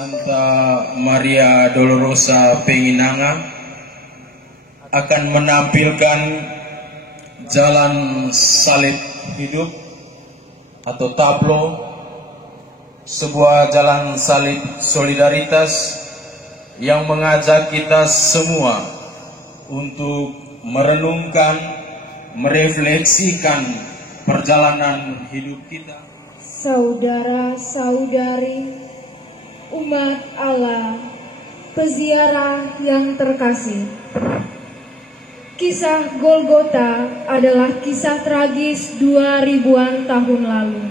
Santa Maria Dolorosa Penginanga akan menampilkan jalan salib hidup atau tablo, sebuah jalan salib solidaritas yang mengajak kita semua untuk merenungkan, merefleksikan perjalanan hidup kita. Saudara-saudari, umat Allah, peziarah yang terkasih, kisah Golgota adalah kisah tragis 2000-an tahun lalu.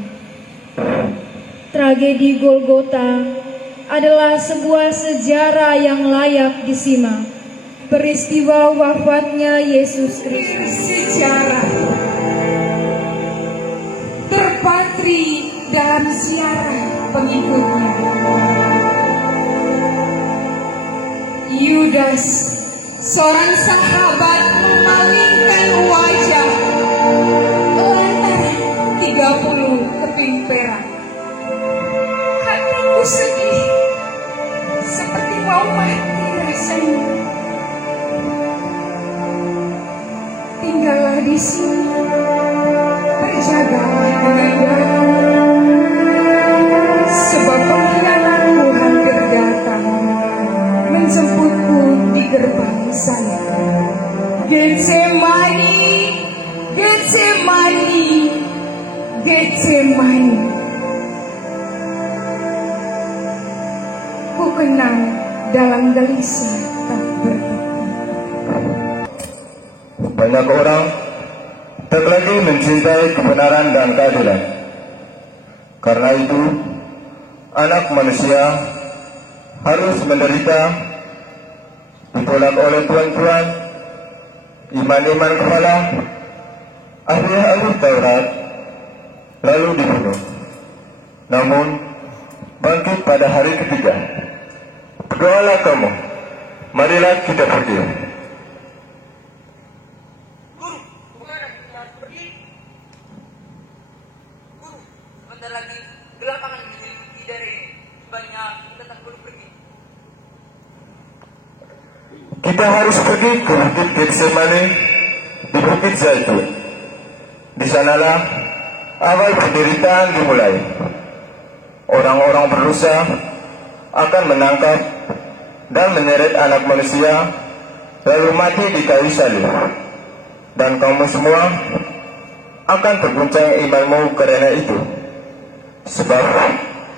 Tragedi Golgota adalah sebuah sejarah yang layak disimak. Peristiwa wafatnya Yesus Kristus. Sejarah terpatri dalam siaran pengikutnya. Yudas, seorang sahabat, memalingkan wajah lantaran 30 keping perak. Hatiku sedih, seperti mau mati rasanya. Tinggallah di sini, berjagalah dengan dalam, sebab pengkhianat Tuhan datang menjemputku di gerbang saya. Getsemani, Getsemani, Getsemani. Ku kenal dalam gelisah tak berhenti. Banyak orang terlagi mencintai kebenaran dan keadilan. Karena itu, anak manusia harus menderita, ditolak oleh tuan-tuan, iman-iman kepala, ahli-ahli Taurat, lalu dibunuh. Namun, bangkit pada hari ketiga. Berdoalah kamu, marilah kita pergi. Sebentar lagi gelap akan menyelimuti dari banyak tetap perlu pergi. Kita harus pergi ke Bukit Getsemani di Bukit Zaitun. Di sanalah awal penderitaan dimulai. Orang-orang berdosa akan menangkap dan menyeret anak manusia lalu mati di kayu salib. Dan kamu semua akan terguncang imanmu karena itu. Sebab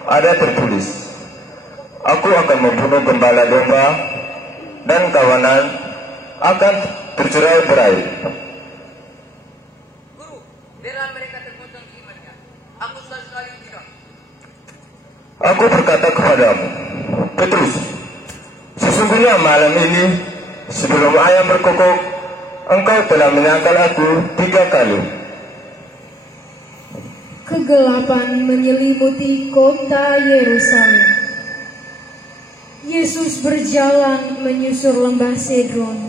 ada tertulis, aku akan membunuh gembala domba dan kawanan akan tercerai-berai. Guru, biarlah mereka terguncang di imannya. Aku sekali tidak. Aku berkata kepadamu, Petrus, sesungguhnya malam ini sebelum ayam berkokok, engkau telah menyangkal aku 3 kali. Kegelapan menyelimuti kota Yerusalem. Yesus berjalan menyusur lembah Cedron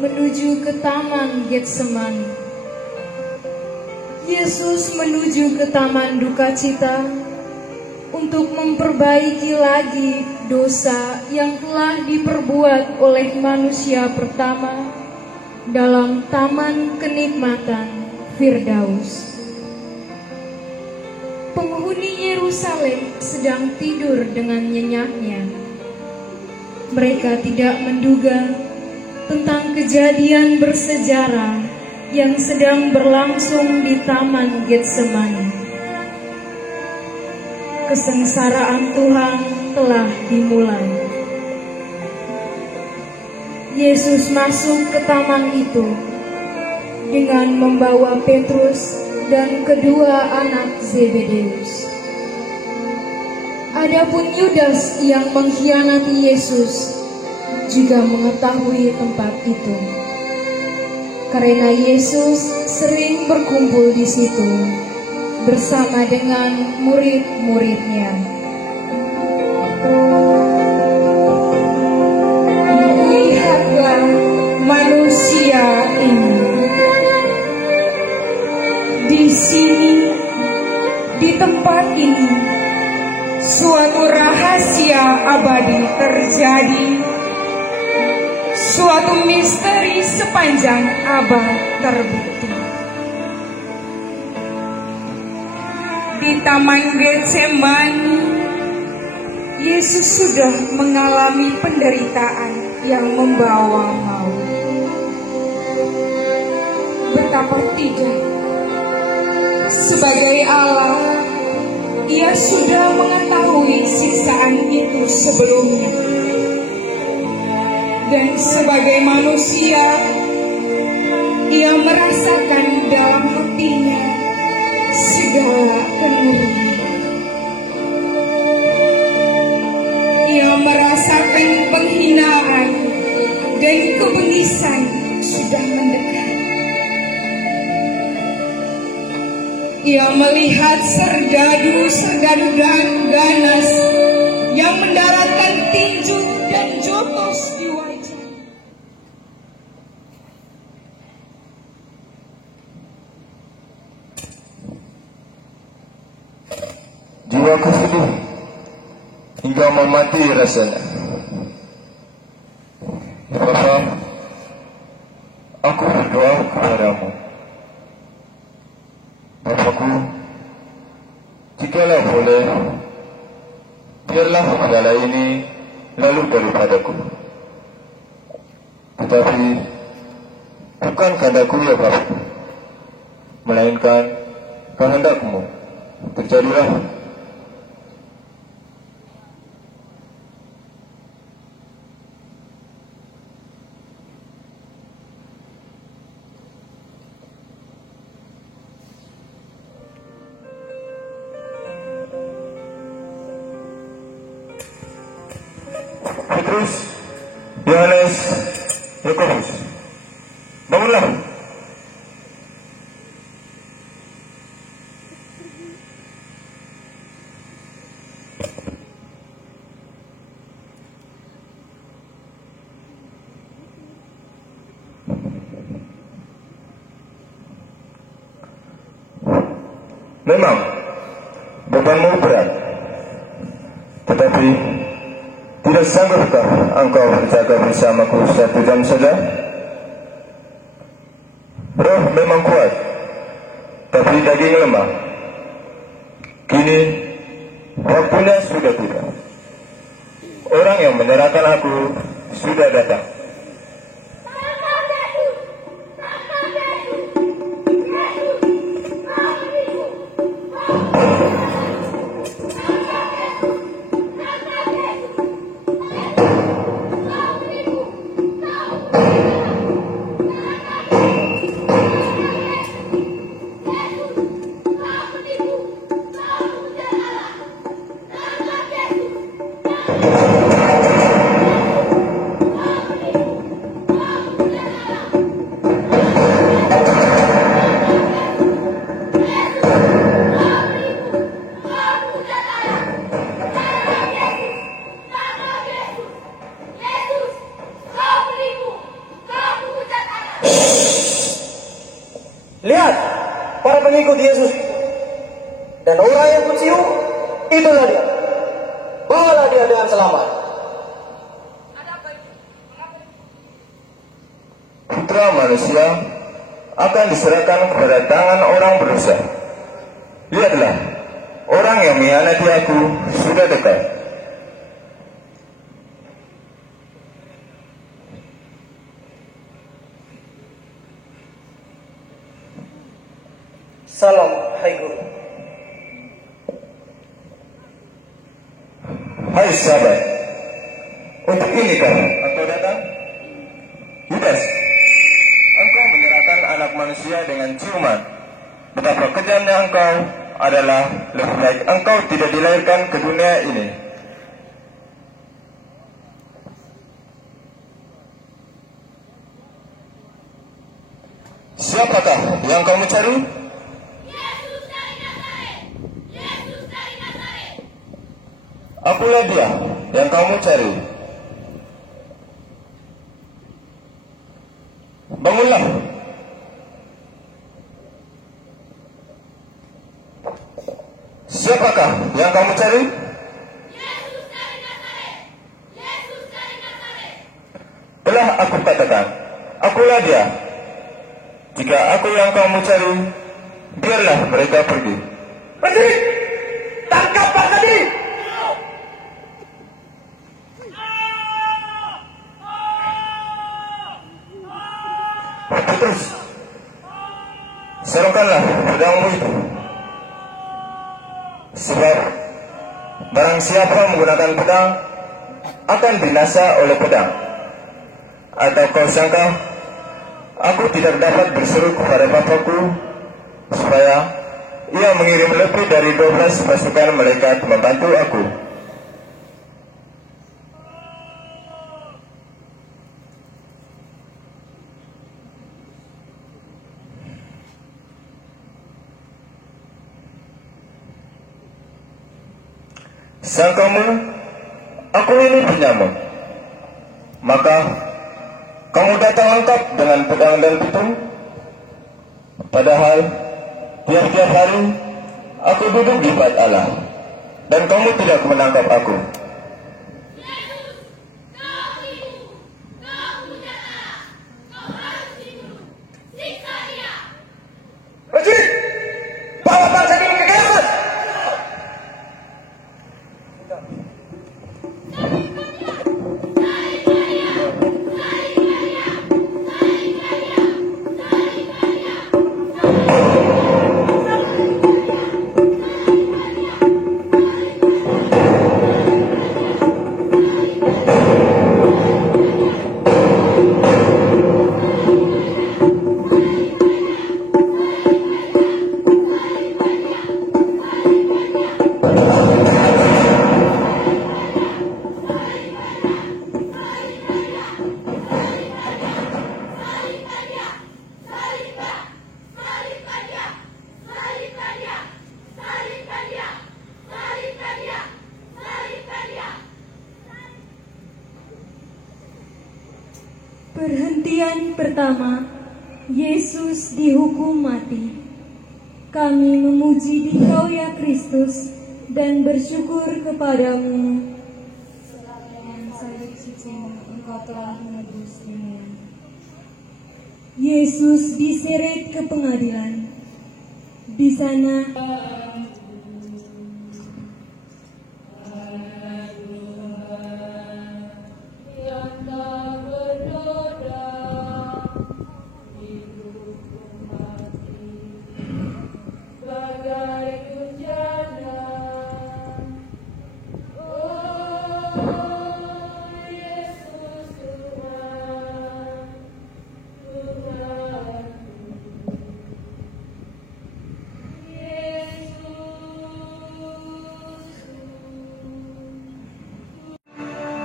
menuju ke taman Getsemani. Yesus menuju ke taman duka cita untuk memperbaiki lagi dosa yang telah diperbuat oleh manusia pertama dalam taman kenikmatan Firdaus. Penghuni Yerusalem sedang tidur dengan nyenyaknya. Mereka tidak menduga tentang kejadian bersejarah yang sedang berlangsung di Taman Getsemani. Kesengsaraan Tuhan telah dimulai. Yesus masuk ke taman itu dengan membawa Petrus dan kedua anak Zebedeus. Adapun Yudas yang mengkhianati Yesus juga mengetahui tempat itu, karena Yesus sering berkumpul di situ bersama dengan murid-muridnya. Lihatlah manusia ini. Di sini, di tempat ini, suatu rahasia abadi terjadi, suatu misteri sepanjang abad terbukti. Di Taman Getsemani, Yesus sudah mengalami penderitaan yang membawa maut. Betapa tidak, sebagai Allah, Ia sudah mengetahui siksaan itu sebelumnya. Dan sebagai manusia, Ia merasakan dalam hatinya segala kengerian. Ia merasakan penghinaan dan kebengisan sudah mendekat. Ia melihat serdadu dan ganas yang mendaratkan tinju dan jotos di wajah. Jiwaku sedih hingga mau mati rasanya. Ya Bapa, aku berdoa kepadamu. Bapakku, jikalau boleh, biarlah segala ini lalu daripadaku. Tetapi bukan kehendakku ya Bapa, melainkan kehendakmu terjadilah. Petrus, Yohanes, Yakobus, bangunlah. Memang bebanmu berat, tetapi tidak sanggupkah engkau berjaga bersamaku 1 jam saja? Roh memang kuat, tapi daging lemah. Kini waktunya sudah tiba. Orang yang menyerahkan aku sudah datang. Lihat, para pengikut Yesus dan orang yang kucium, itulah dia. Bawalah dia dengan selamat. Putra manusia akan diserahkan kepada tangan orang berdosa. Lihatlah, orang yang mengkhianati aku sudah dekat. Salam, hai guru. Hai sahabat, untuk inikah engkau datang? Yudas, engkau menyerahkan anak manusia dengan ciuman. Betapa kejamnya engkau adalah lebih baik engkau tidak dilahirkan ke dunia ini. Siapakah yang kamu cari? Akulah dia yang kamu cari. Bangunlah. Siapakah yang kamu cari? Barulah aku katakan, akulah dia. Jika aku yang kamu cari, biarlah mereka pergi. Prajurit, tangkap Pak Kadiri. Petrus, serahkanlah pedangmu itu. Sebab barang siapa menggunakan pedang akan binasa oleh pedang. Atau kau sangka aku tidak dapat berseru kepada Bapakku supaya ia mengirim lebih dari 12 pasukan malaikat membantu aku? Sangkamu aku ini punyamu, maka kamu datang lengkap dengan pedang dan pitung. Padahal tiap-tiap hari aku duduk di bait Allah dan kamu tidak menangkap aku. Prajurit, bawa bangsa ini ke Kayafas. Perhentian pertama, Yesus dihukum mati. Kami memuji Dikau ya Kristus dan bersyukur kepadamu. Dengan salib sucimu Engkau telah menebus dunia. Yesus diseret ke pengadilan. Di sana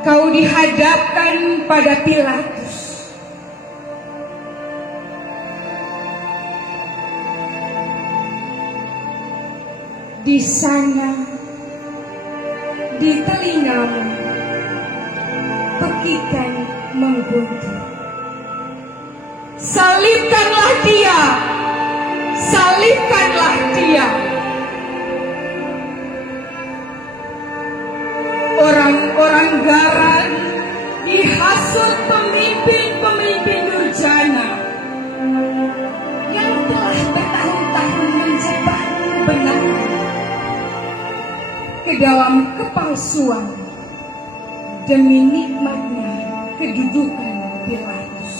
Kau dihadapkan pada Pilatus. Di sana, di telingamu, pekikan mengguntur. Salibkanlah dia, salibkanlah dia. Orang-orang garang dihasut pemimpin-pemimpin durjana yang telah bertahun-tahun menjebak kebenaran ke dalam kepalsuan demi nikmatnya kedudukan Pilatus.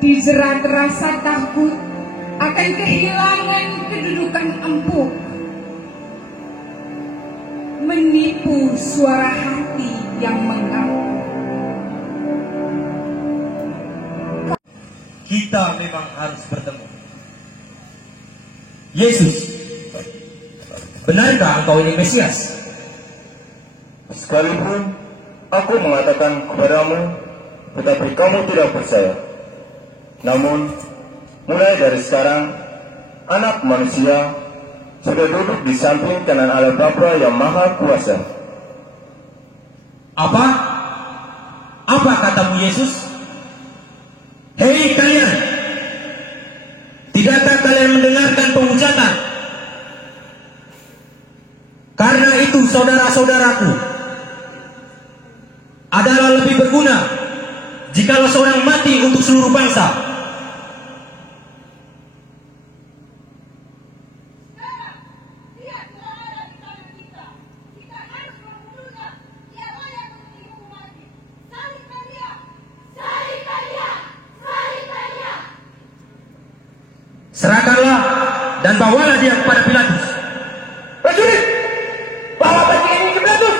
Dijerat rasa takut akan kehilangan kedudukan empuk, menipu suara hati yang mengaku. Kita memang harus bertemu. Yesus, benarkah engkau ini Mesias? Sekalipun aku mengatakan kepadamu, tetapi kamu tidak percaya. Namun, mulai dari sekarang, Anak Manusia sudah duduk di samping kanan Allah Bapa yang Maha Kuasa. Apa? Apa katamu Yesus? Hei kalian, tidakkah kalian mendengarkan penghujatan? Karena itu saudara-saudaraku, untuk seluruh bangsa. Serahkanlah dan bawalah dia kepada Pilatus. Prajurit, bawa bajing ini ke Pilatus.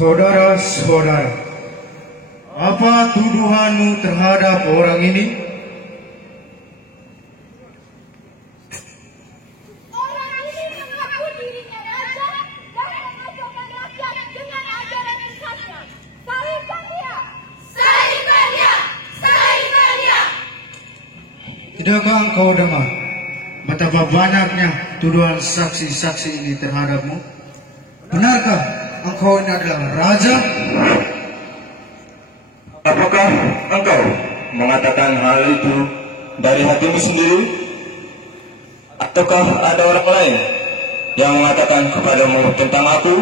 Saudara-saudara, apa tuduhanmu terhadap orang ini? Orang ini mengaku dirinya raja dan mengacaukan rakyat dengan ajaran sesatnya. Salibkan dia! Salibkan dia! Salibkan dia! Tidakkah engkau dengar betapa banyaknya tuduhan saksi-saksi ini terhadapmu? Benarkah engkau ini adalah raja? Apakah engkau mengatakan hal itu dari hatimu sendiri? Ataukah ada orang lain yang mengatakan kepadamu tentang aku?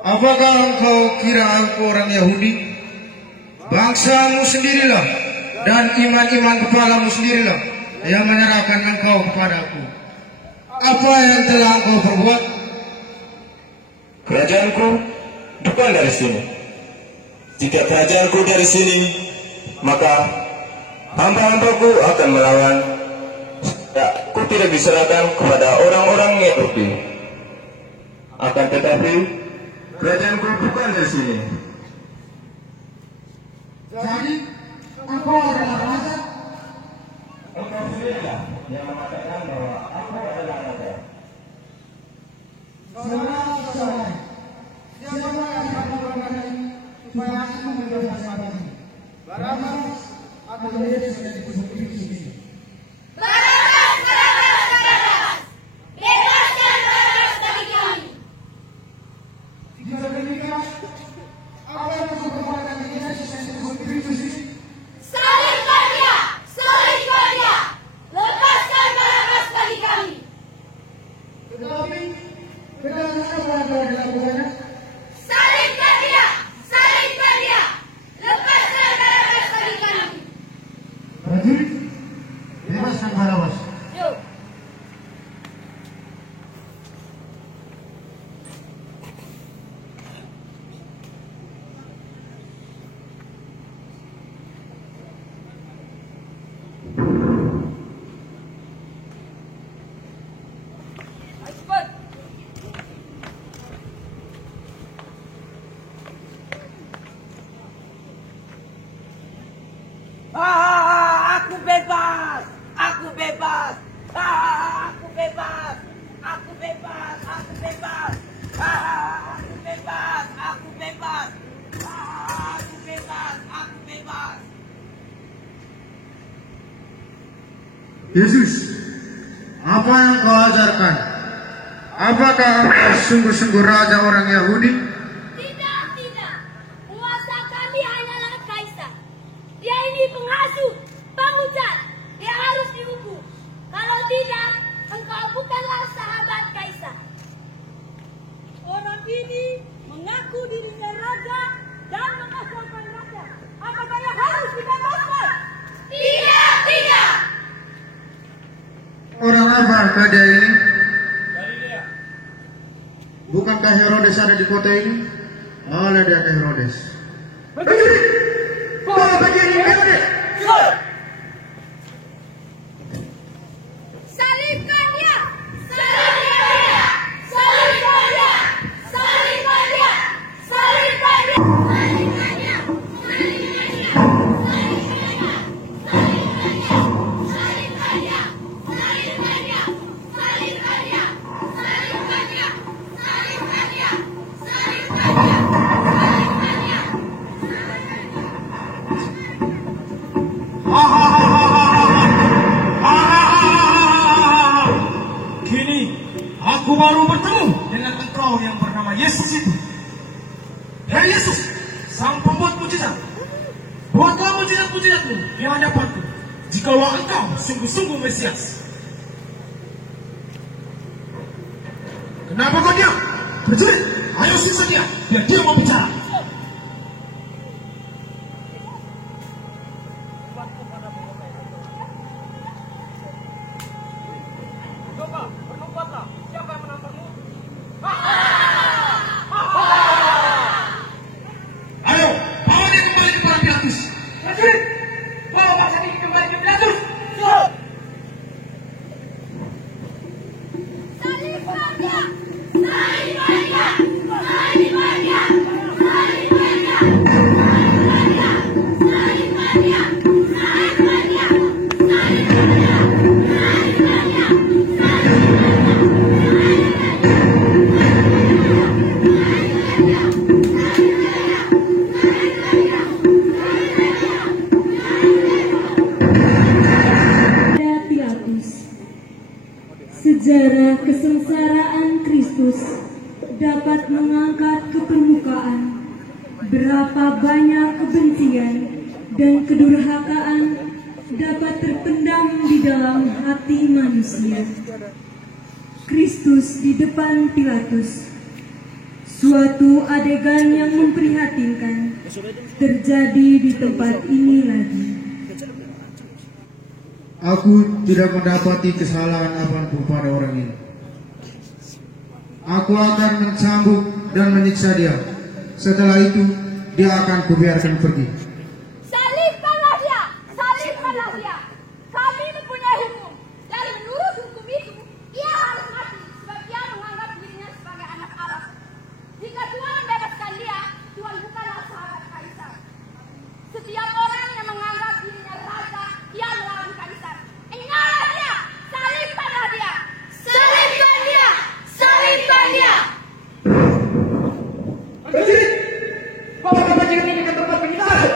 Apakah engkau kira aku orang Yahudi? Bangsamu sendirilah dan iman-iman kepalamu sendirilah yang menyerahkan engkau kepadaku. Apa yang telah engkau perbuat? Kerajaanku bukan dari sini. Jika kerajaanku dari sini, maka hamba-hambaku akan melawan. Aku tidak diserahkan kepada orang-orang Yahudi. Akan tetapi, kerajaanku bukan dari sini. Jadi, engkau adalah raja? Engkau sendirilah yang mengatakan bahwa aku adalah raja. Saudara-saudara, siapa yang akan melakukan ini supaya aku membebaskan ini? Barabbas atau Yesus yang disebut Kristus? Barabbas! Barabbas! Barabbas! Bebaskan Barabbas bagi kami! Jika demikian, apa yang kau perbuatan Yesus yang disebut Kristus ini? Salibkan dia! Salibkan dia! Lepaskan Barabbas bagi kami! Tetapi, bagaimana apa yang telah dilakukannya? Salibkan dia! Salibkan dia! Lepaskan Barabbas bagi kami! Prajurit, bebaskan Barabbas. Yuk! Cepat! Aku bebas! Aku bebas! Aku bebas! Aku bebas! Aku bebas! Aku bebas! Aku bebas! Aku bebas! Aku bebas! Yesus, apa yang kau ajarkan? Apakah engkau sungguh-sungguh raja orang Yahudi? Tidak, tidak. Penguasa kami hanyalah Kaisar. Dia ini pengasuh, pengucat. Dia harus dihukum. Kalau tidak, engkau bukanlah sahabat Kaisar. Orang ini mengaku dirinya raja dan mengacaukan rakyat. Apakah dia harus dibebaskan? Tidak, tidak. Orang apa Manakah dia ini? Bukankah Herodes ada di kota ini? Malah dia Herodes. Prajurit, bawa bagian ini Herodes. Salibkan dia! Salibkan dia! Salibkan dia! Salibkan dia! Salibkan dia! Salibkan dia! Kini aku baru bertemu dengan engkau yang bernama Yesus itu. Hei Yesus, sang pembuat mujizat, buatlah mujizat-mujizatmu di hadapanku, jikalau engkau sungguh-sungguh Mesias. Kenapa kau diam? Prajurit, ayo siksa dia, biar dia mau bicara. Ayo, bawa dia kembali kepada Pilatus. Prajurit, bawa bangsa ini kembali ke Pilatus. Salibkan dia! Salibkan dia! Salibkan dia! Salibkan dia! Salibkan dia! Salibkan dia! Salibkan dia! Pilatus. Sejarah kesengsaraan Kristus dapat mengangkat ke permukaan berapa banyak kebencian dan kedurhakaan dapat terpendam di dalam hati manusia. Kristus di depan Pilatus. Suatu adegan yang memprihatinkan terjadi di tempat ini lagi. Aku tidak mendapati kesalahan apapun pada orang ini. Aku akan mencambuk dan menyiksa dia. Setelah itu, dia akan kubiarkan pergi. Salibkanlah dia! Salibkanlah dia! Kami mempunyai hukum. Dan menurut hukum itu, ia harus mati sebab ia menganggap dirinya sebagai anak Allah. Jika Tuhan membebaskan dia, Tuhan bukanlah sahabat Kaisar. Setiap orang yang menganggap dirinya raja, ia melawan Kaisar. Ingatlah dia! Salibkanlah dia! Salibkan dia! Salibkan dia! Prajurit, bawa bagian ini ke tempat penginapan.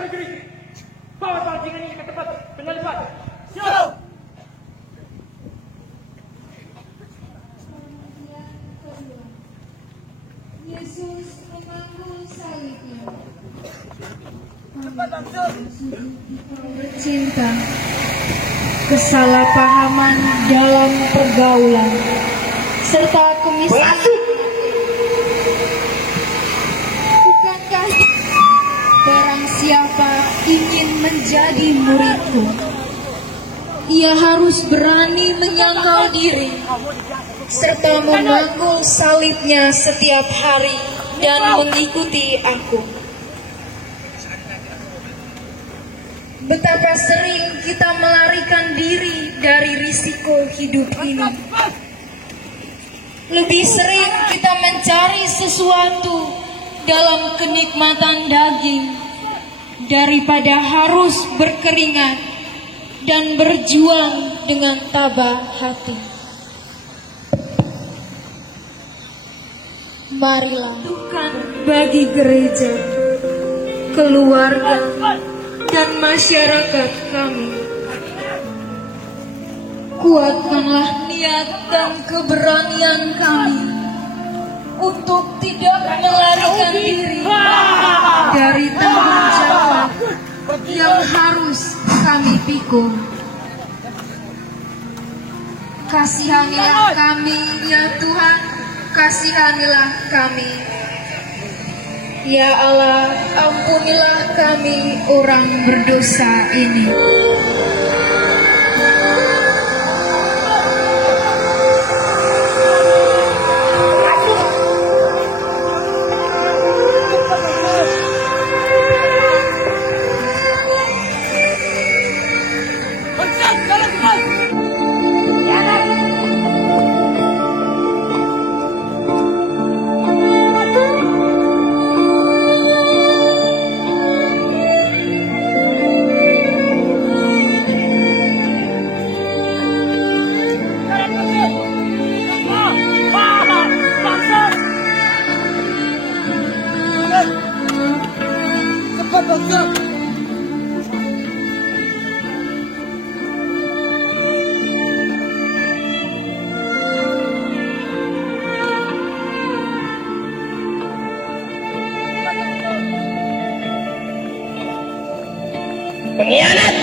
prajurit. Bawa bajingan ini ke tempat penyaliban. Siap. Yesus memangku salibnya. Cinta, kesalahpahaman dalam pergaulan, serta kemiskinan. Bukankah barang siapa ingin menjadi muridku, ia harus berani menyangkal diri, serta memangku salibnya setiap hari dan mengikuti aku. Betapa sering kita melarikan diri dari risiko hidup ini. Lebih sering kita mencari sesuatu dalam kenikmatan daging daripada harus berkeringat dan berjuang dengan tabah hati. Marilah Tuhan bagi gereja, keluarga, dan masyarakat kami. Kuatkanlah niat dan keberanian kami untuk tidak melarikan diri dari tanggung jawab yang harus kami pikul. Kasihanilah kami ya Tuhan, kasihanilah kami. Ya Allah, ampunilah kami orang berdosa ini. Pengkhianat!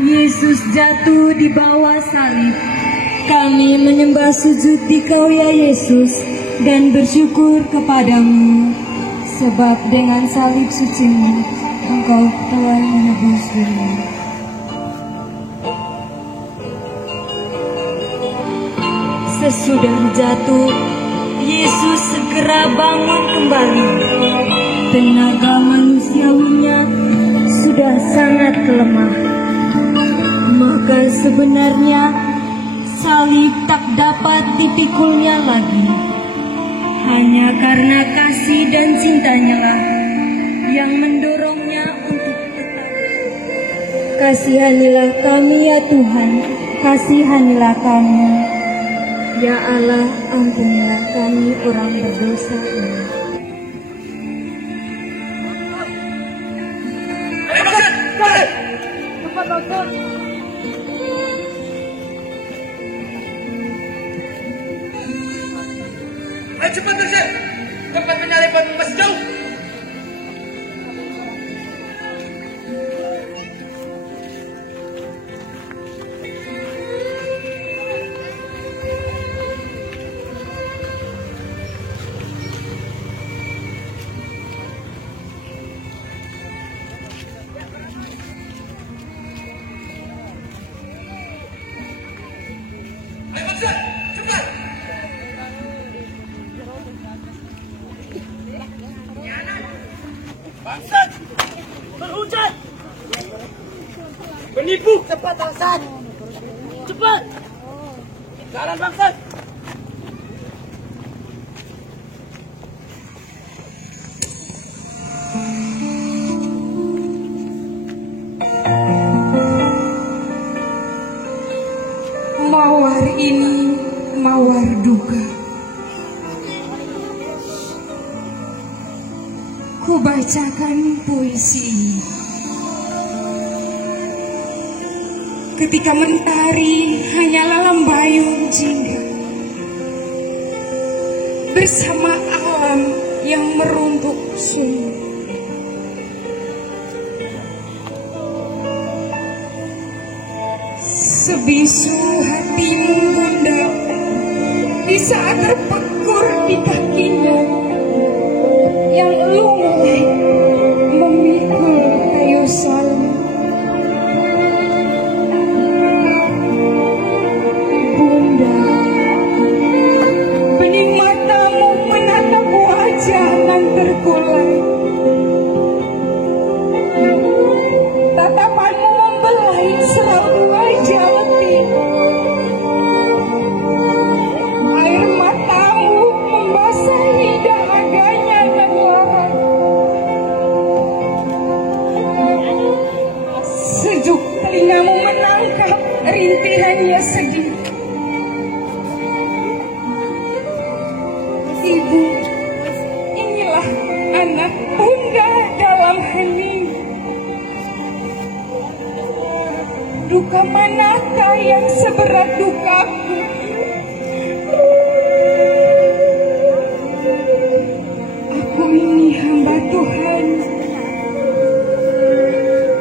Yesus jatuh di bawah salib. Kami menyembah sujud di Kau ya Yesus dan bersyukur kepadamu, sebab dengan salib suci-Mu Engkau telah menebus dunia. Sesudah jatuh, Yesus segera bangun kembali. Tenaga manusiawinya sudah sangat lemah. Maka sebenarnya salib tak dapat dipikulnya lagi. Hanya karena kasih dan cintanya lah yang mendorongnya untuk tetap. Kasihanilah kami ya Tuhan, kasihanilah kami. Ya Allah, ampunilah kami orang berdosa ini. Cepat Tuhan, tempat penyaliban masih jauh. Bangsat! Berhujat! Penipu! Cepat bangsat! Cepat! Jalan bangsat! Mawar ini mawar duka. Ku bacakan puisi ini ketika mentari hanyalah lembayung jingga bersama alam yang meruntuk sunyi. Sebisu hatimu bunda di saat terpekur di kakinya yang lumai memikul kayu salib. Bunda, bening matamu menatap wajah nan terkulai. Tatapanmu membelai seraut wajah letih. Air matamu membasahi dahaganya dan lahan. Sejuk telingamu menangkap rintihannya sedih. Ibu, inilah anak bunda dalam hening. Duka manakah yang seberat dukaku? Aku ini hamba Tuhan.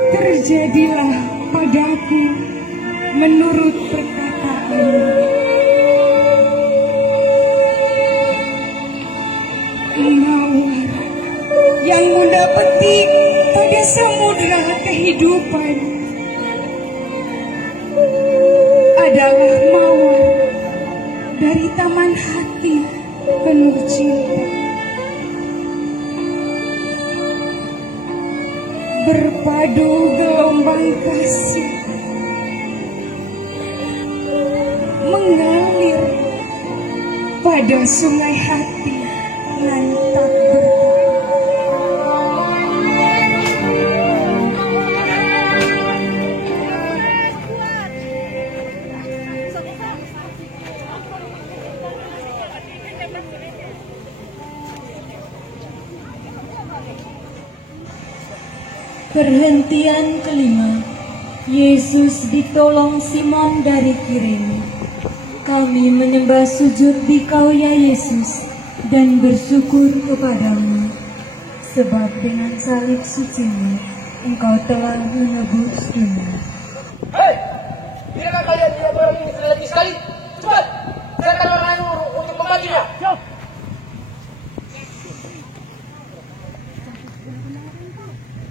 Terjadilah padaku menurut perkataan. Mawar yang bunda petik pada samudra kehidupan adalah mawar dari taman hati penuh cinta. Berpadu gelombang kasih mengalir pada sungai hati nan tak bertepi. Perhentian kelima, Yesus ditolong Simon dari Kirene. Kami menyembah sujud di Kau ya Yesus dan bersyukur kepadamu, sebab dengan salib suci-Mu Engkau telah menebus dunia. Hei! Bilakah kalian tidak berani lagi sekali? Cepat! Saya akan orang untuk membantunya.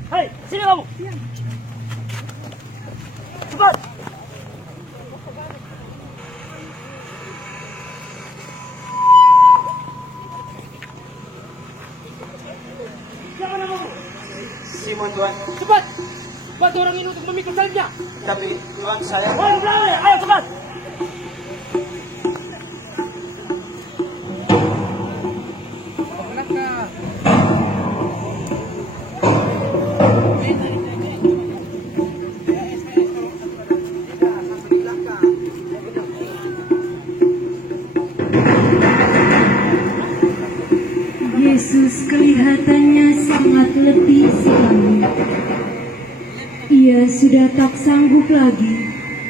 Hei, sini kamu. Cepat. Siapa namamu? Simon, Tuhan. Cepat. Bantu orang ini untuk memikul salibnya. Tapi Tuhan, saya... Orang belakang, ayo cepat. Yesus kelihatannya sangat letih sekali. Ia sudah tak sanggup lagi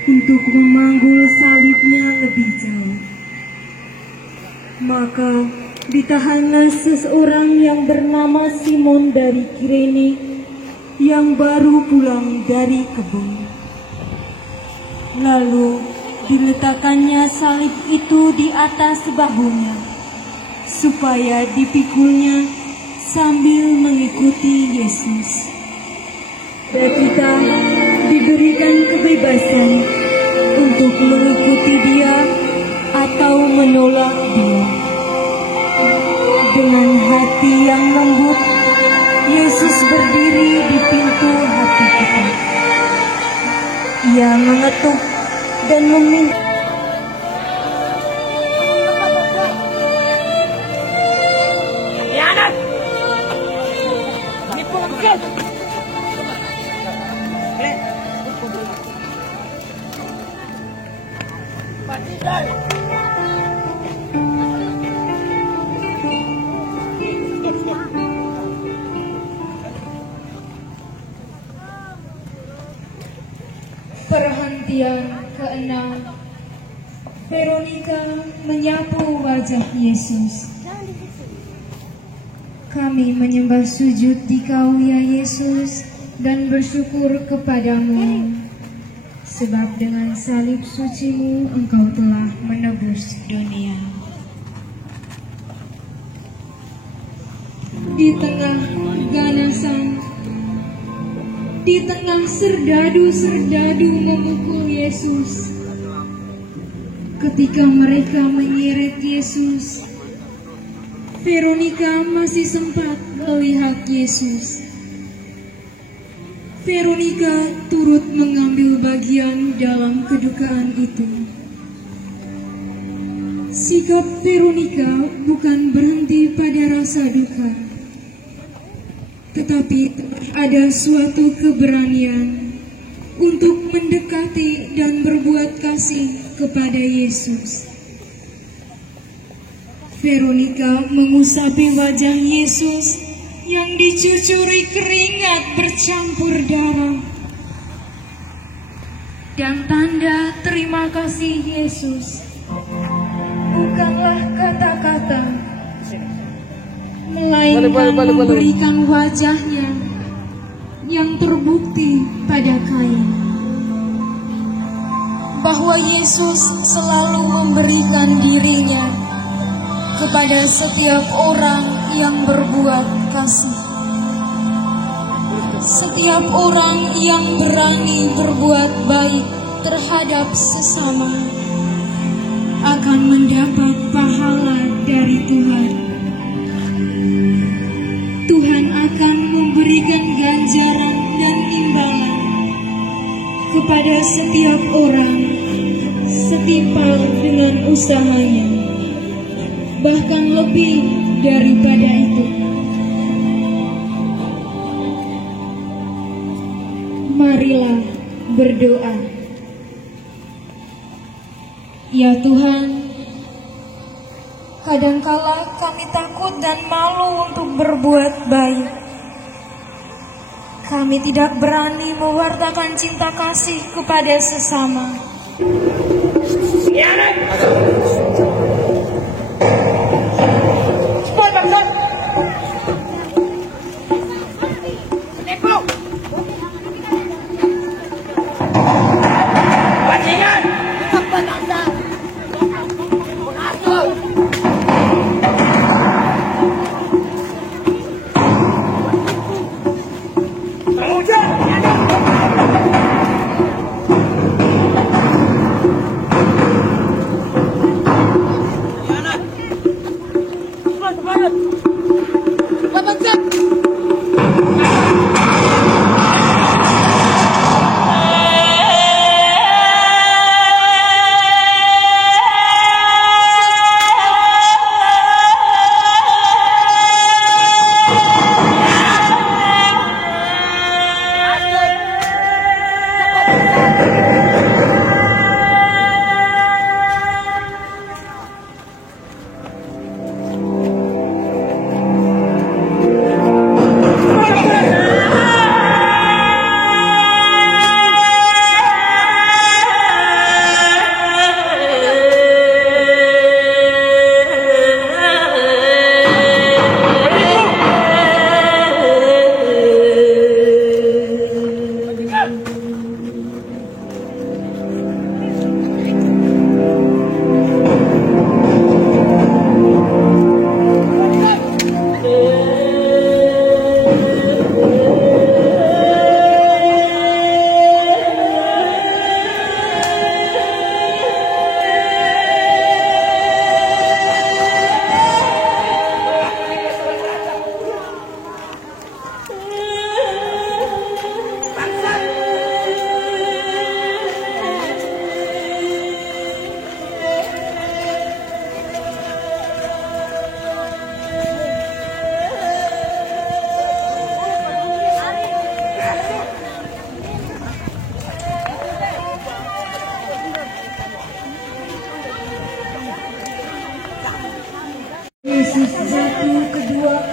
untuk memanggul salibnya lebih jauh. Maka ditahanlah seseorang yang bernama Simon dari Kirene yang baru pulang dari kebun. Lalu diletakkannya salib itu di atas bahunya, supaya dipikulnya sambil mengikuti Yesus. Dan kita diberikan kebebasan untuk mengikuti Dia atau menolak Dia. Dengan hati yang lembut, Yesus berdiri di pintu hati kita. Ia mengetuk dan meminta. Perhentian ke-6. Veronica menyapu wajah Yesus. Kami menyembah sujud di Kau ya Yesus dan bersyukur kepadamu, sebab dengan salib suci-Mu Engkau telah menebus dunia. Di tengah ganasan, di tengah serdadu-serdadu memukul Yesus, ketika mereka menyeret Yesus, Veronica masih sempat melihat Yesus. Veronica turut mengambil bagian dalam kedukaan itu. Sikap Veronica bukan berhenti pada rasa duka, tetapi ada suatu keberanian untuk mendekati dan berbuat kasih kepada Yesus. Veronica mengusapi wajah Yesus yang dicucuri keringat bercampur darah. Dan tanda terima kasih Yesus bukanlah kata-kata, melainkan memberikan wajahnya yang terbukti pada kain. Bahwa Yesus selalu memberikan dirinya kepada setiap orang yang berbuat kasih. Setiap orang yang berani berbuat baik terhadap sesama akan mendapat pahala dari Tuhan. Tuhan akan memberikan ganjaran dan imbalan kepada setiap orang setimpal dengan usahanya, bahkan lebih daripada itu. Marilah berdoa. Ya Tuhan, kadangkala kami takut dan malu untuk berbuat baik. Kami tidak berani mewartakan cinta kasih kepada sesama.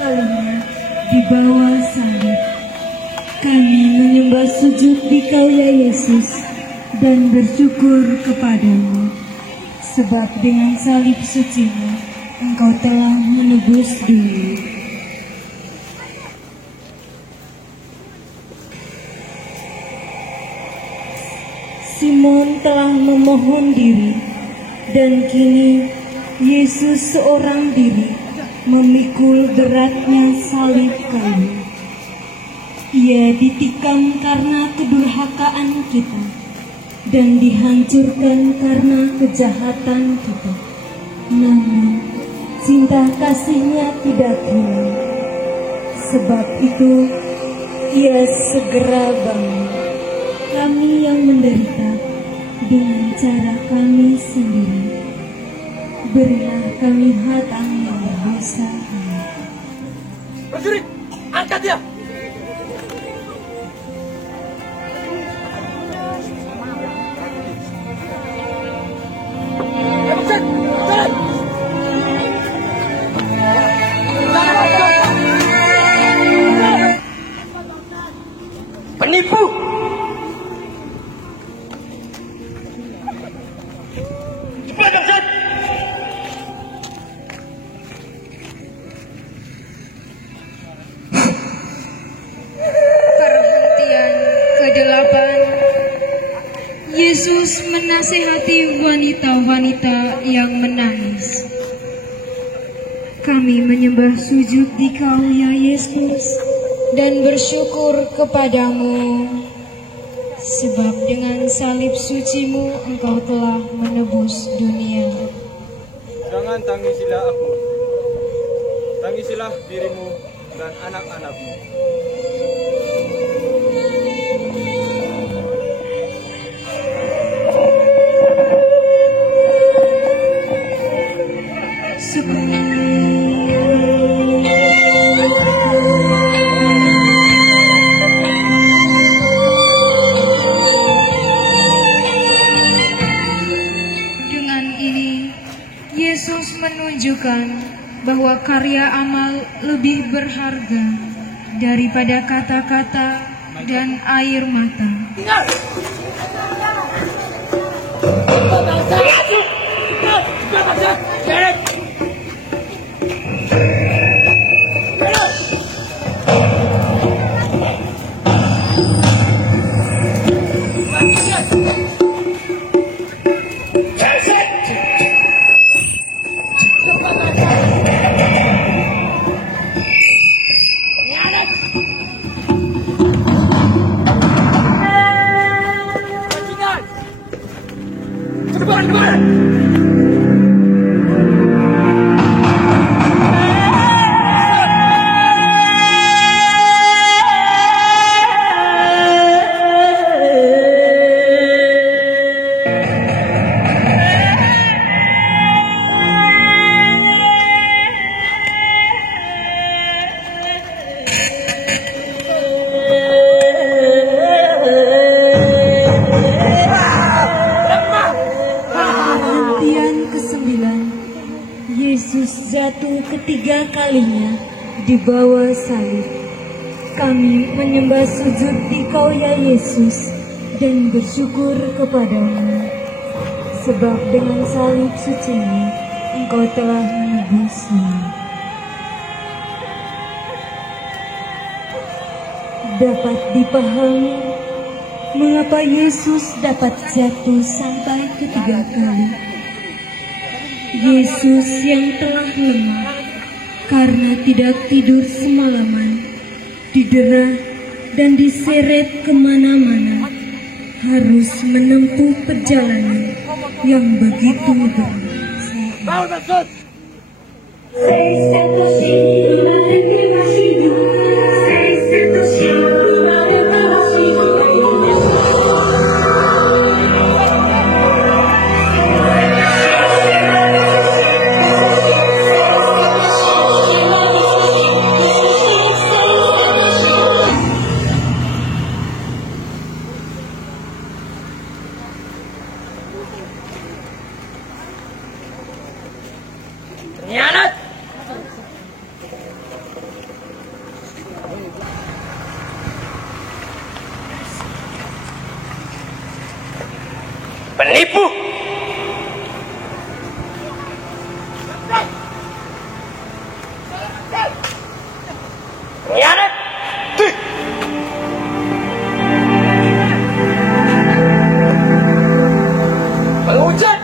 kalinya di bawah salib. Kami menyembah sujud di Kau ya Yesus dan bersyukur kepadamu, sebab dengan salib suci-Mu Engkau telah menebus dunia. Simon telah memohon diri, dan kini Yesus seorang diri memikul beratnya salib kayu. Ia ditikam karena kedurhakaan kita dan dihancurkan karena kejahatan kita. Namun cinta kasih-Nya tidak hilang. Sebab itu Ia segera bangun. Kami yang menderita dengan cara kami sendiri, berilah kami hatang yang berdosa. Prajurit, angkat dia! Penipu! Perhentian ke-8. Yesus menasihati wanita-wanita yang menangis. Kami menyembah sujud di Kau ya Yesus dan bersyukur kepadamu, sebab dengan salib suci-Mu Engkau telah menebus dunia. Jangan tangisilah aku, tangisilah dirimu dan anak-anakmu. Yesus menunjukkan bahwa karya amal lebih berharga daripada kata-kata dan air mata. Jatuh ketiga kalinya di bawah salib. Kami menyembah sujud di Kau ya Yesus dan bersyukur kepadamu, sebab dengan salib suci-Mu Engkau telah menebusnya. Dapat dipahami mengapa Yesus dapat jatuh sampai ketiga kali. Yesus yang telah lemah karena tidak tidur semalaman, didera dan diseret kemana-mana, harus menempuh perjalanan yang begitu berat. Penipu! Pengkhianat! Penghujat!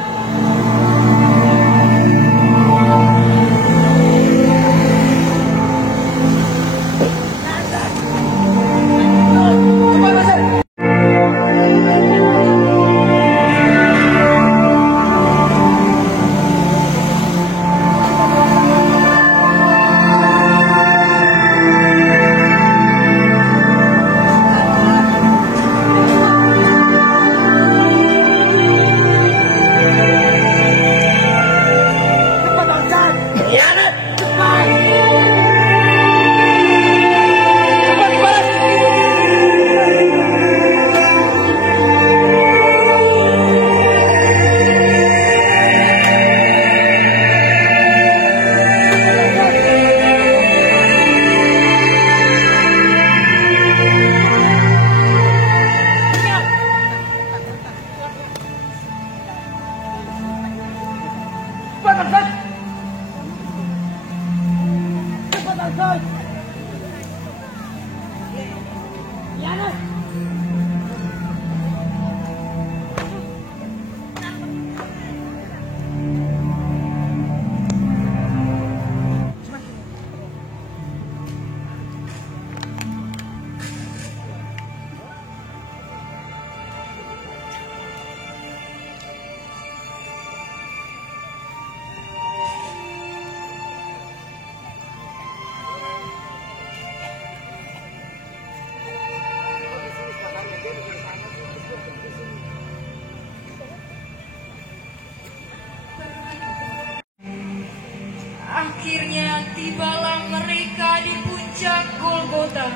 Akhirnya tibalah mereka di puncak Golgota.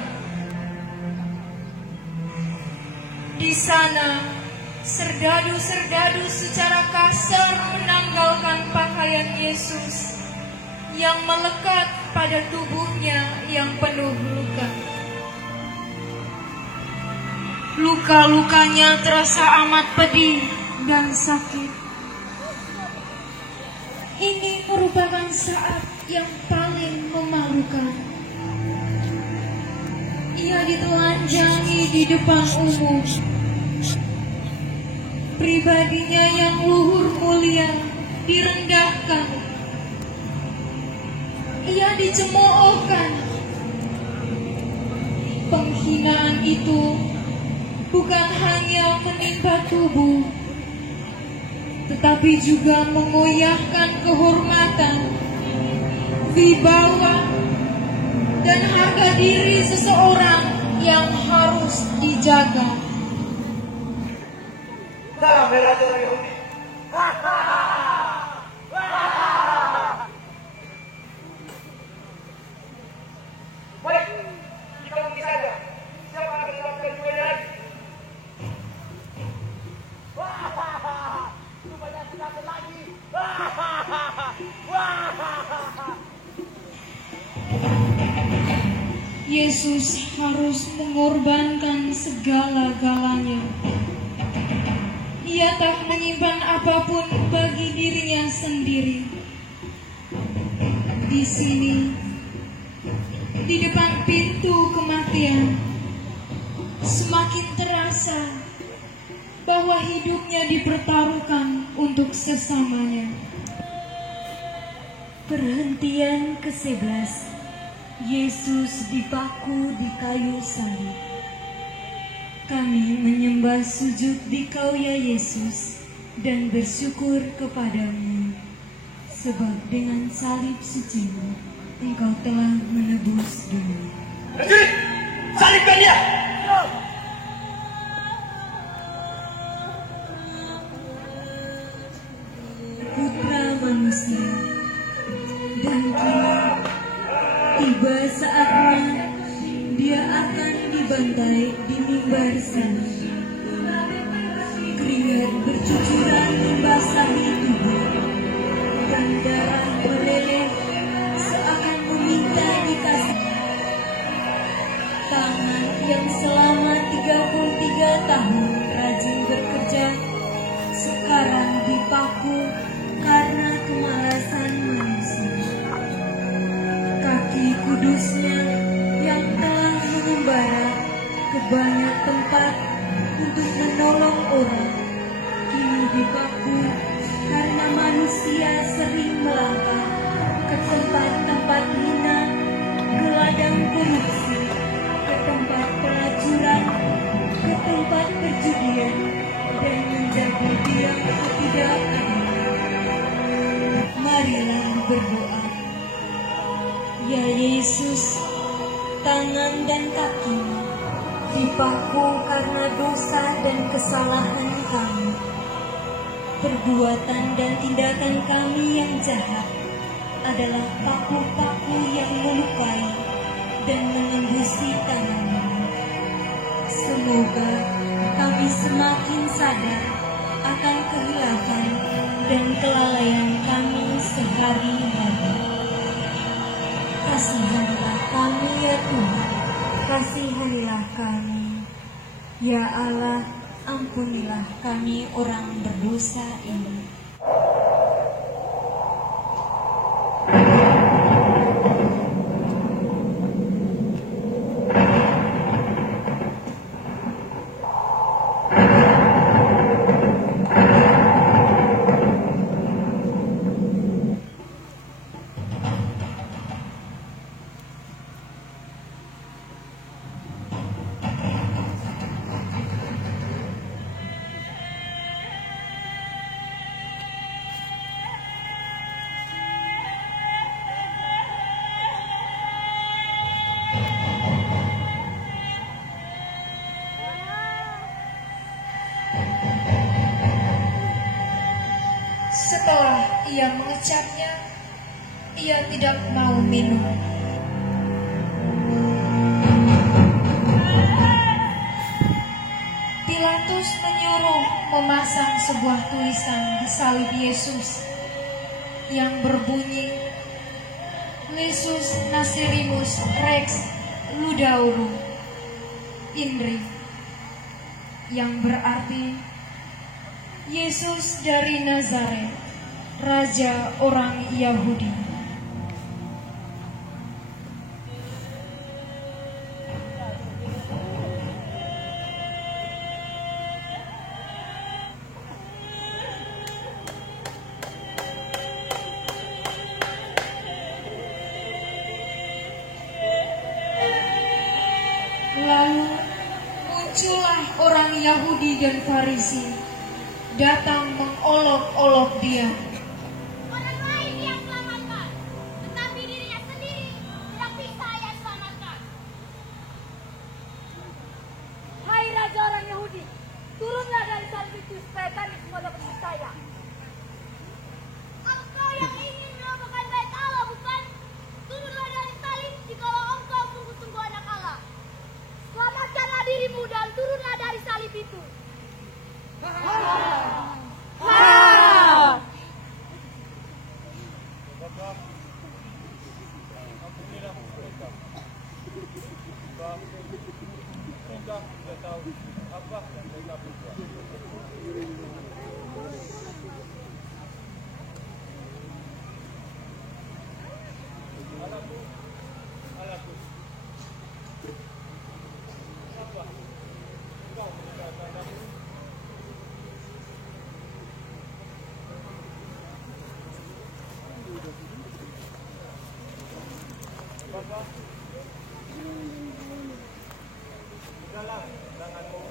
Di sana, serdadu-serdadu secara kasar menanggalkan pakaian Yesus yang melekat pada tubuhnya yang penuh luka. Luka-lukanya terasa amat pedih dan sakit. Ini merupakan saat yang paling memalukan. Ia ditelanjangi di depan umum. Pribadinya yang luhur mulia direndahkan. Ia dicemoohkan. Penghinaan itu bukan hanya menimpa tubuh, tetapi juga mengoyahkan kehormatan, wibawa, dan harga diri seseorang yang harus dijaga. Dalam Raja Yahudi. Baik, kita mungkin saja. Siapa akan melakukan duanya lagi? Yesus harus mengorbankan segala-galanya. Ia tak menyimpan apapun bagi dirinya sendiri. Di sini, di depan pintu kematian, semakin terasa bahwa hidupnya dipertaruhkan untuk sesamanya. Perhentian ke-11. Yesus dipaku di kayu salib. Kami menyembah sujud di Kau ya Yesus dan bersyukur kepadamu, sebab dengan salib suci-Mu Engkau telah menebus dunia. Prajurit, salibkan dia! Putra manusia, dan kini tiba saatnya dia akan dibantai di mimbar sana. Keringat bercucuran membasahi tubuh, dan darah meleleh seakan meminta dikasih. Tangan yang selama 33 tahun rajin bekerja paku karena kemalasan manusia. Kaki kudusnya yang telah mengembara ke banyak tempat untuk menolong orang, kini dipaku karena manusia sering melangkah ke tempat-tempat hina, ke ladang korupsi, ke tempat pelacuran, ke tempat perjudian, dan menjaga diam ketidakadilan. Marilah berdoa. Ya Yesus, tangan dan kakinya dipaku karena dosa dan kesalahan kami. Perbuatan dan tindakan kami yang jahat adalah paku-paku yang melukai dan menembusi tangan-Mu. Semoga kami semakin sadar akan kehilapan dan kelalaian kami sehari-hari. Kasihanilah kami ya Tuhan, kasihanilah kami. Ya Allah, ampunilah kami orang berdosa ini. Setelah ia mengecapnya, ia tidak mau minum. Pilatus menyuruh memasang sebuah tulisan di salib Yesus yang berbunyi Yesus Nasirimus Rex Ludaurum Indri, yang berarti Yesus dari Nazaret, Raja orang Yahudi. Lalu muncullah orang Yahudi dan Farisi datang mengolok-olok dia. Orang lain yang selamatkan, tetapi dirinya sendiri tidak bisa ia selamatkan. Hai Raja orang Yahudi, turunlah dari salib itu supaya kami semua dapat percaya. Engkau yang ingin merobohkan bait Allah, bukan? Turunlah dari salib jikalau engkau sungguh-sungguh anak Allah. Selamatkanlah dirimu dan turunlah dari salib itu. Mereka tidak tahu apa yang mereka berbuat. Anakku, anakku, apa engkau meninggalkan aku? Bapak, udahlah tanganmu.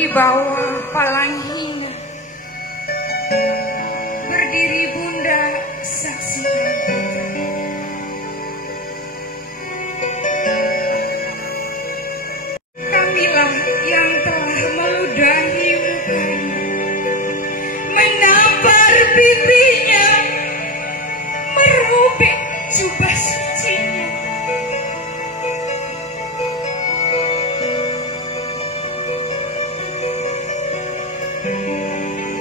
di bawah palang hina. Berdiri Bunda, saksikan kita. Kamilah yang telah meludahi mukanya, menampar pipinya, merobek jubah sucinya.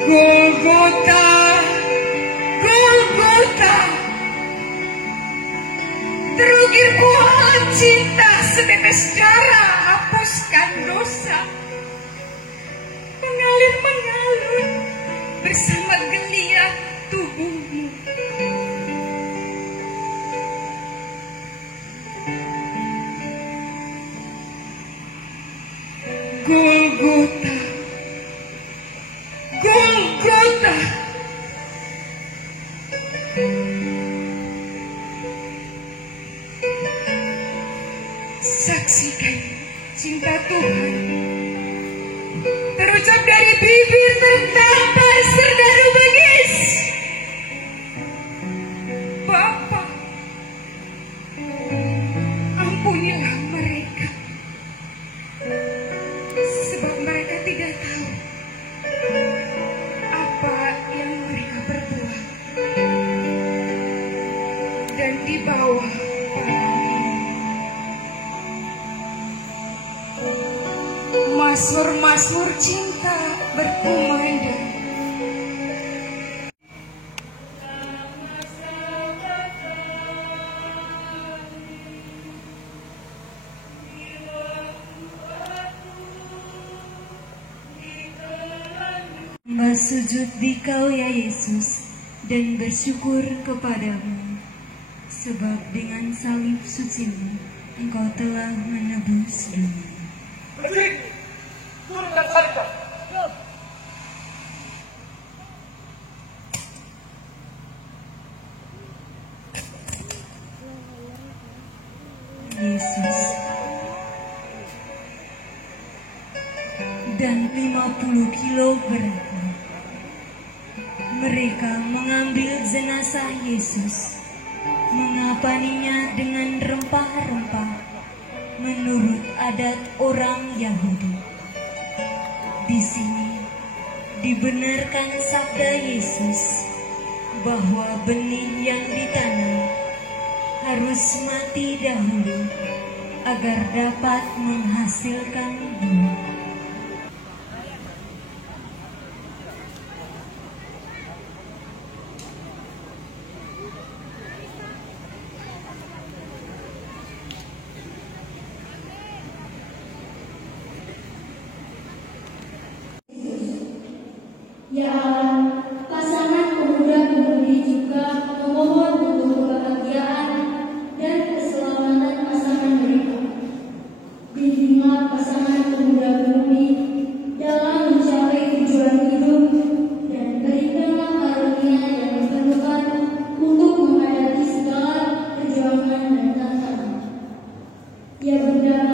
Golgota, Golgota, terukir buah cinta, setetes darah hapuskan dosa. Mengalir-mengalir bersama geliat tubuhmu. Golgota, Golgota, saksikan cinta Tuhan terucap dari bibir tertampar serdaru bengis. Bapa, ampunilah mereka, sebab mereka tidak tahu apa yang mereka berbuat. Dan di bawah Mazmur-mazmur cinta berkumandang. Hamba sujud di Kau ya Yesus dan bersyukur kepadamu, sebab dengan salib suci-Mu Engkau telah menebus dunia. Berdiri, turunkan salibnya. Yesus dan 50 kilo beratnya. Mereka mengambil jenazah Yesus, mengapaninya dengan rempah-rempah menurut adat orang Yahudi. Di sini dibenarkan sabda Yesus bahwa benih yang ditanam harus mati dahulu agar dapat menghasilkan buah. Ya Allah, pasangan pemuda-pemudi juga memohon untuk kebahagiaan dan keselamatan pasangan mereka. Bimbinglah pasangan pemuda-pemudi dalam mencapai tujuan hidup dan berikanlah karunia yang diperlukan untuk menghadapi segala perjuangan dan tantangan. Ya Bunda,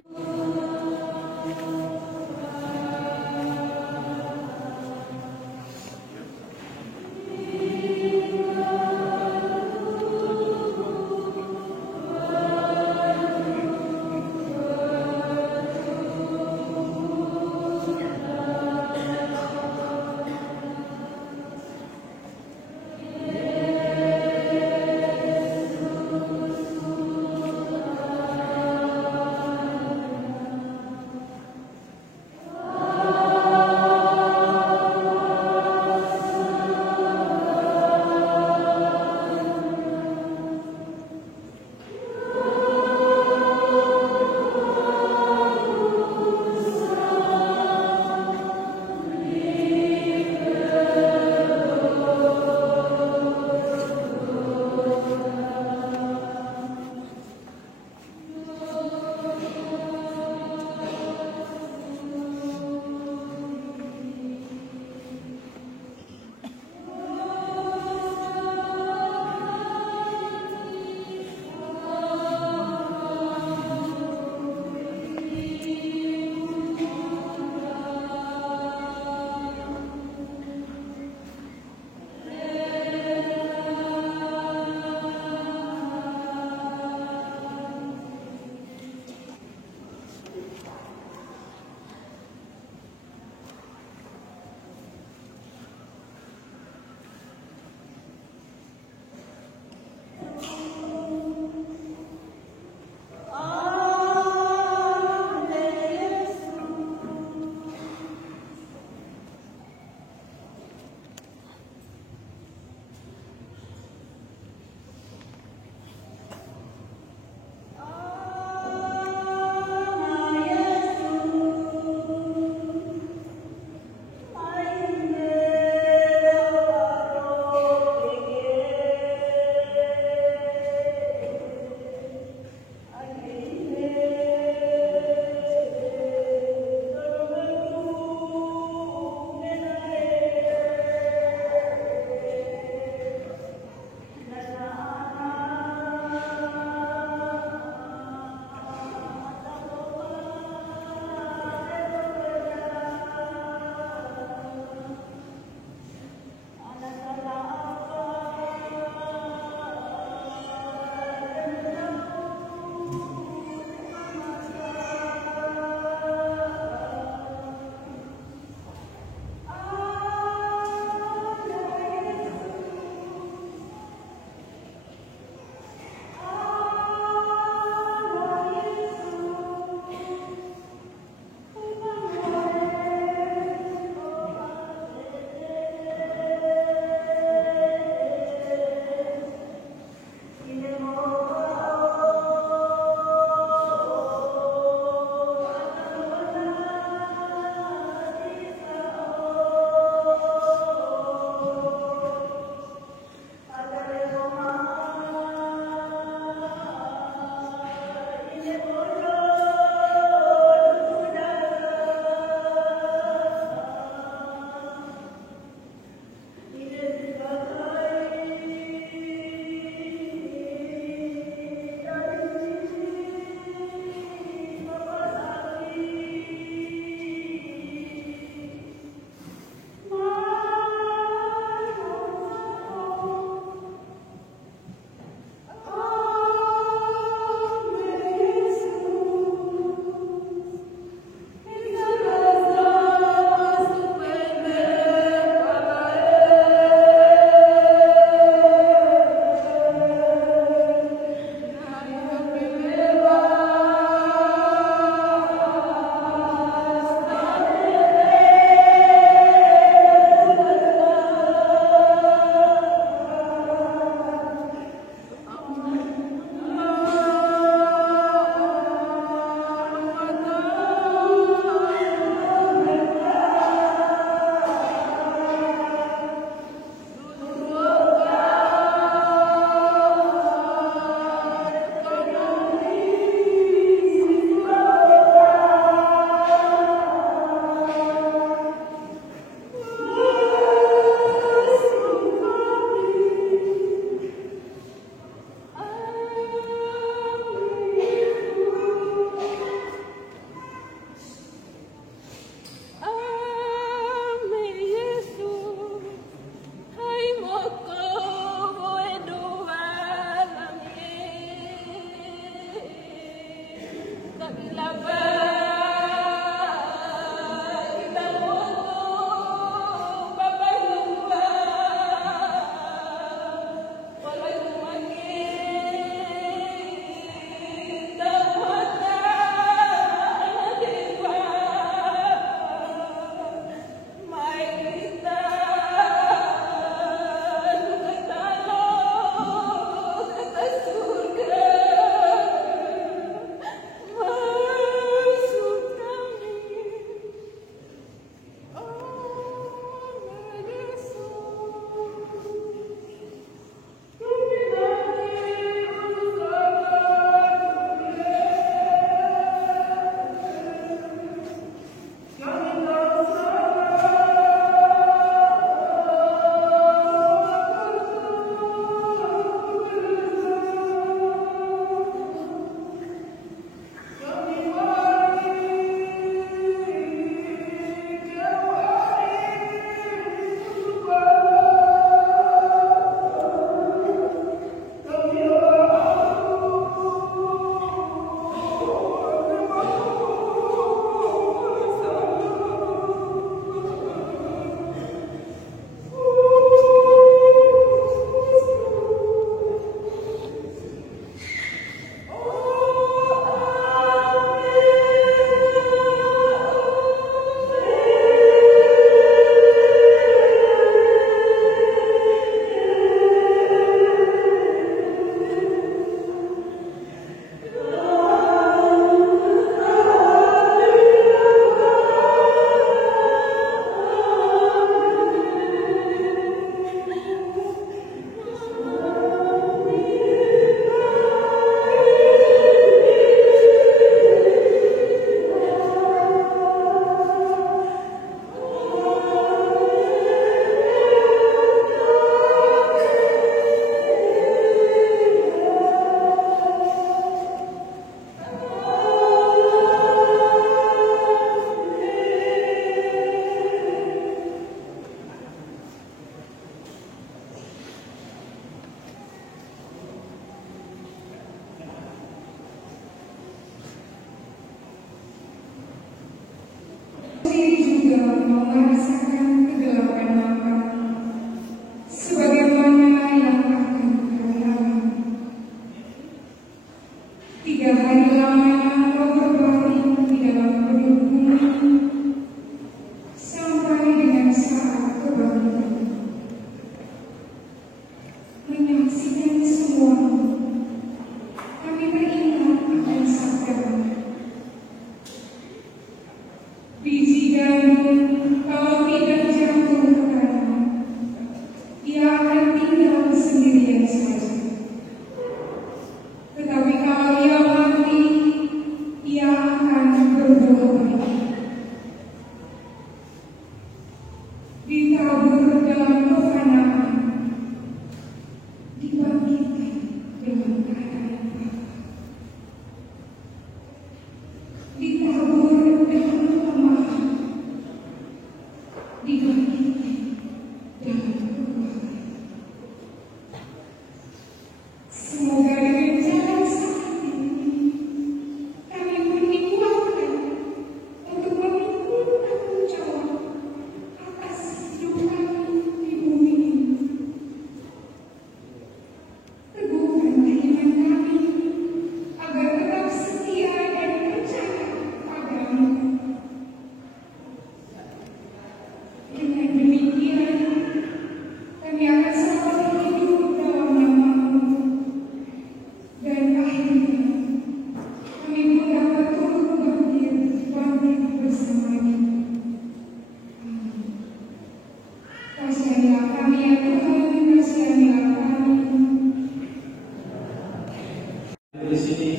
Di sini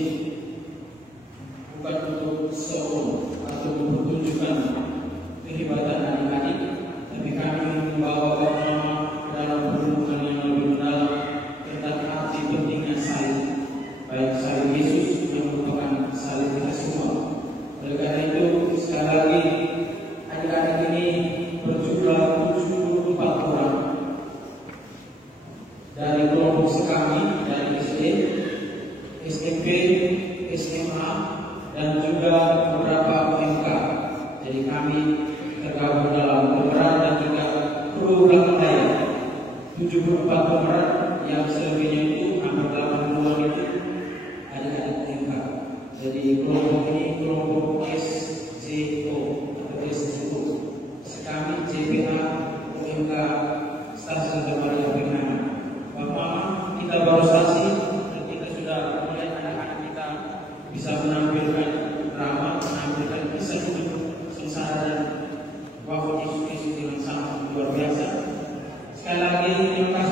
bukan untuk show atau mempertunjukkan kehebatan adik-adik, tapi kami membawa nama dalam perhubungan yang lebih mendalam tentang arti pentingnya salib, baik salib Yesus yang merupakan salib kita semua. Oleh karena itu, sekali lagi adik-adik ini berjumlah 74 orang dari kelompok sekami dari SD, SMP, SMA, dan juga beberapa UMK. Jadi kami tergabung dalam pemeran dan juga program daya 74 pemeran yang selebihnya itu hampir 80 itu adik-adik UMK. Jadi kelompok ini kelompok SJO atau SJO. Sekami JPA UMK Stasiun Maria Bernama. Bapak kita baru saksi bisa menampilkan drama, menampilkan kisah hidup sengsara dan wafat Yesus Kristus dengan sangat luar biasa. Sekali lagi terima kasih.